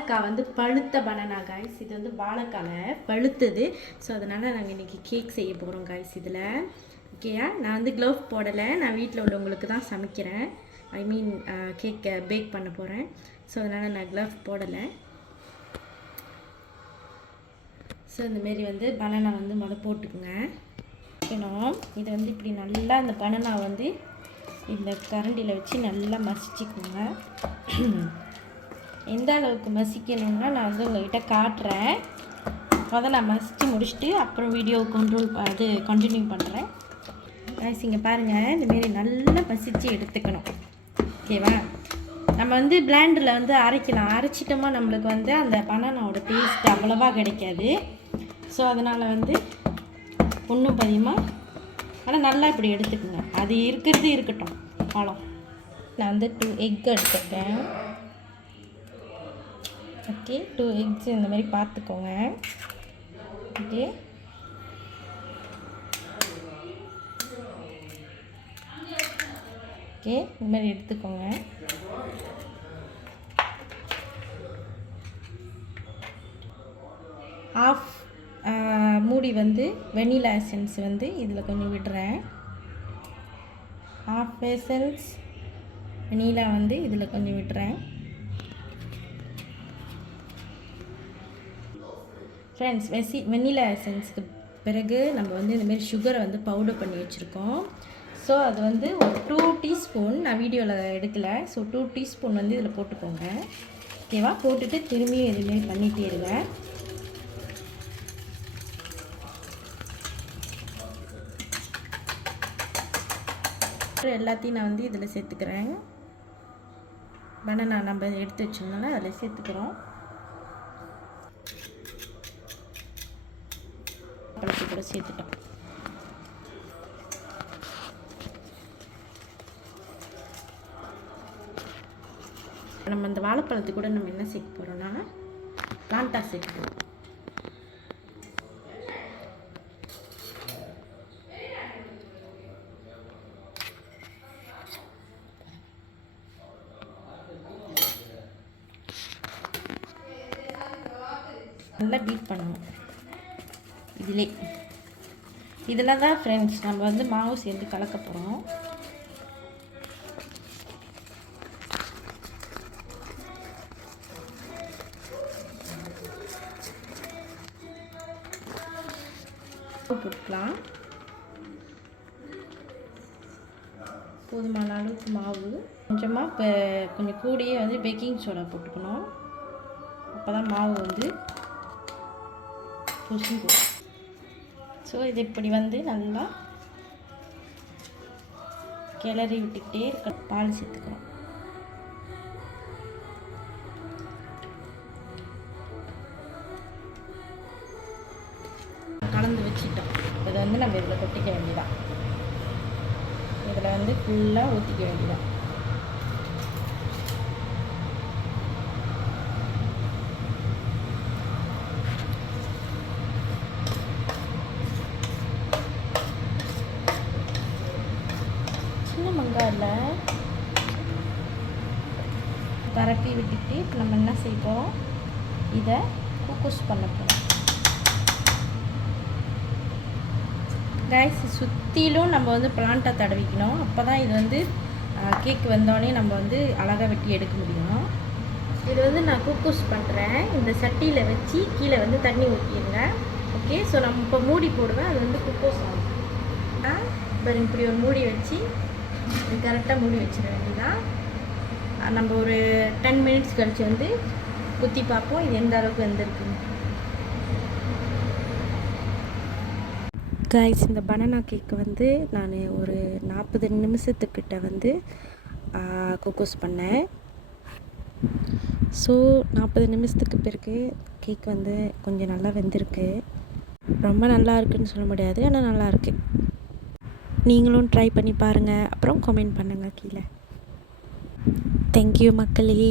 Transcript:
வாழைக்காய் வந்து பழுத்த பனானா காய்ஸ். இது வந்து வாழைக்காய் பழுத்தது. ஸோ அதனால் நாங்கள் இன்றைக்கி கேக் செய்ய போகிறோம் காய்ஸ். இதில் ஓகேயா, நான் வந்து க்ளவ் போடலை, நான் வீட்டில் உள்ளவங்களுக்கு தான் சமைக்கிறேன். ஐ மீன் கேக்கை பேக் பண்ண போகிறேன். ஸோ அதனால் நான் க்ளவ் போடலை. ஸோ இந்தமாரி வந்து பனானா வந்து முதல் போட்டுக்குங்க. வைக்கணும். இது வந்து இப்படி நல்லா இந்த பனானா வந்து இந்த கரண்டியில் வச்சு நல்லா மசிச்சுக்குங்க. எந்த அளவுக்கு மசிக்கணும்னா நான் வந்து உங்கள்கிட்ட காட்டுறேன். முதல்ல நான் மசித்து முடிச்சுட்டு அப்புறம் வீடியோ கண்டினியூ பண்ணுறேன். காய்ஸ் இங்கே பாருங்கள், இந்தமாரி நல்லா மசித்து எடுத்துக்கணும். ஓகேவா, நம்ம வந்து பிளேண்டரில் வந்து அரைக்கலாம். அரைச்சிட்டோமா நம்மளுக்கு வந்து அந்த பனானாவோட டேஸ்ட் அவ்வளோவா கிடைக்காது. ஸோ அதனால் வந்து ஒன்றும் பதியமாக ஆனால் நல்லா இப்படி எடுத்துக்கோங்க. அது இருக்கிறது இருக்கட்டும். பழம் நான் வந்து 2 எக் எடுத்துக்கிறேன். ஓகே, 2 எக்ஸ் இந்த மாதிரி பார்த்துக்கோங்க. ஓகே, ஓகே இந்த மாதிரி எடுத்துக்கோங்க. ஆஃப் மூடி வந்து வெனிலா எசன்ஸ் வந்து இதில் கொஞ்சம் விடுறேன். ஆஃப் எசன்ஸ் வெனிலா வந்து இதில் கொஞ்சம் விடுறேன். ஃப்ரெண்ட்ஸ், வெனிலா எசன்ஸுக்கு பிறகு நம்ம வந்து இந்தமாரி சுகரை வந்து பவுடர் பண்ணி வச்சுருக்கோம். ஸோ அது வந்து ஒரு 2 டீஸ்பூன், நான் வீடியோவில் எடுக்கலை. ஸோ 2 டீஸ்பூன் வந்து இதில் போட்டுக்கோங்க. ஓகேவா, போட்டுட்டு திரும்பியும் இதுமாரி பண்ணிகிட்டே இருங்க. எல்லாத்தையும் நான் வந்து இதில் சேர்த்துக்கிறேன். பனானா நம்ம எடுத்து வச்சோம்னால அதில் சேர்த்துக்கிறோம். பழத்தை கூட சேர்த்துட்டோம். நம்ம இந்த வாழைப்பழத்து கூட நம்ம என்ன சேர்க்க போகிறோம்னா பிளான்டா சேர்க்கணும். நல்லா பீட் பண்ணணும். இதில் தான் ஃப்ரெண்ட்ஸ் நம்ம வந்து மாவு சேர்ந்து கலக்க போகிறோம். போட்டுக்கலாம். போதுமான அளவுக்கு மாவு, கொஞ்சமாக இப்போ கொஞ்சம் கூடியே வந்து பேக்கிங் சோடா போட்டுக்கணும். அப்போ தான் மாவு வந்து புசிக்கும். ஸோ இது இப்படி வந்து நல்லா கிளறி விட்டுக்கிட்டே இருக்க. பால் சேர்த்துக்கிறோம். கலந்து வச்சுட்டோம். இதை வந்து நம்ம இதில் கொட்டிக்க வேண்டியதான். இதில் வந்து ஃபுல்லாக ஊற்றிக்க வேண்டியதான். மங்காயில் பரப்பி விட்டுட்டு இப்போ நம்ம என்ன செய்வோம், இதை குக்கூஸ் பண்ண போகிறோம். கைஸ் சுற்றிலும் நம்ம வந்து பிளான்ட்டை தடவிக்கணும். அப்போ தான் இது வந்து கேக் வந்தோடனே நம்ம வந்து அழகாக வெட்டி எடுக்க முடியும். இது வந்து நான் குக்கூஸ் பண்ணுறேன். இந்த சட்டியில் வச்சு கீழே வந்து தண்ணி ஊற்றிடுங்க. ஓகே, ஸோ நம்ம இப்போ மூடி போடுவேன். அது வந்து குக்கூஸ் ஆகும். இப்போ இப்படி ஒரு மூடி வச்சு கரெக்டாக மூடி வச்சிட வேண்டியதான். நம்ம ஒரு 10 மினிட்ஸ் கழிச்சு வந்து குத்தி பார்ப்போம் இது எந்த அளவுக்கு வந்திருக்குன்னு. கைஸ், இந்த பனானா கேக்கு வந்து நான் ஒரு 40 நிமிஷத்துக்கிட்ட வந்து குக்கூஸ் பண்ணேன். ஸோ 40 நிமிஷத்துக்கு பிறகு கேக் வந்து கொஞ்சம் நல்லா வெந்திருக்கு. ரொம்ப நல்லா இருக்குன்னு சொல்ல முடியாது, ஆனால் நல்லாயிருக்கு. நீங்களும் ட்ரை பண்ணி பாருங்கள். அப்புறம் கமெண்ட் பண்ணுங்கள் கீழே. தேங்க்யூ மக்களே.